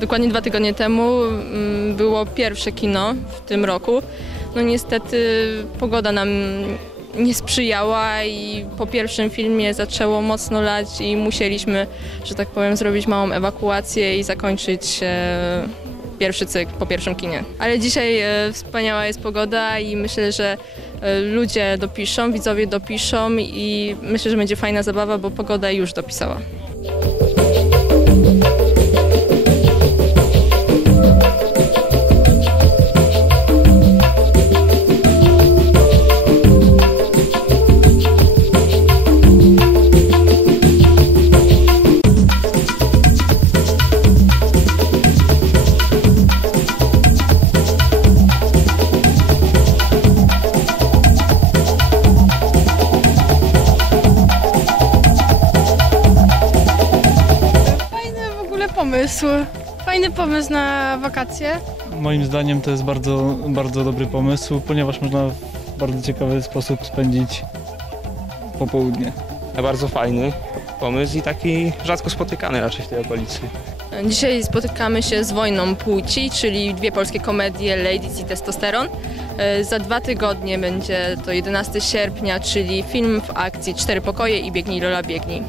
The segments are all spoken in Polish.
dokładnie dwa tygodnie temu mm, było pierwsze kino w tym roku. No niestety pogoda nam nie sprzyjała i po pierwszym filmie zaczęło mocno lać i musieliśmy, że tak powiem, zrobić małą ewakuację i zakończyć e, pierwszy cykl po pierwszym kinie. Ale dzisiaj e, wspaniała jest pogoda i myślę, że e, ludzie dopiszą, widzowie dopiszą i myślę, że będzie fajna zabawa, bo pogoda już dopisała. Pomysł. Fajny pomysł na wakacje. Moim zdaniem to jest bardzo, bardzo dobry pomysł, ponieważ można w bardzo ciekawy sposób spędzić popołudnie. Bardzo fajny pomysł i taki rzadko spotykany raczej w tej okolicy. Dzisiaj spotykamy się z Wojną Płci, czyli dwie polskie komedie Ladies i Testosteron. E, Za dwa tygodnie będzie to 11 sierpnia, czyli film w akcji Cztery pokoje i Biegnij Lola Biegnij.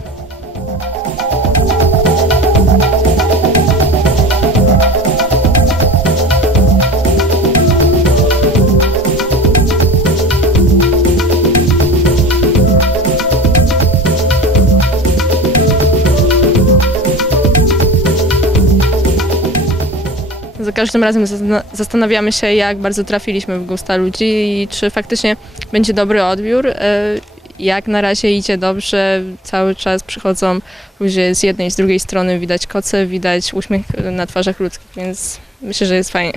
Za każdym razem zastanawiamy się, jak bardzo trafiliśmy w gusta ludzi i czy faktycznie będzie dobry odbiór. E, Jak na razie idzie dobrze, cały czas przychodzą ludzie z jednej i z drugiej strony, widać koce, widać uśmiech na twarzach ludzkich, więc myślę, że jest fajnie.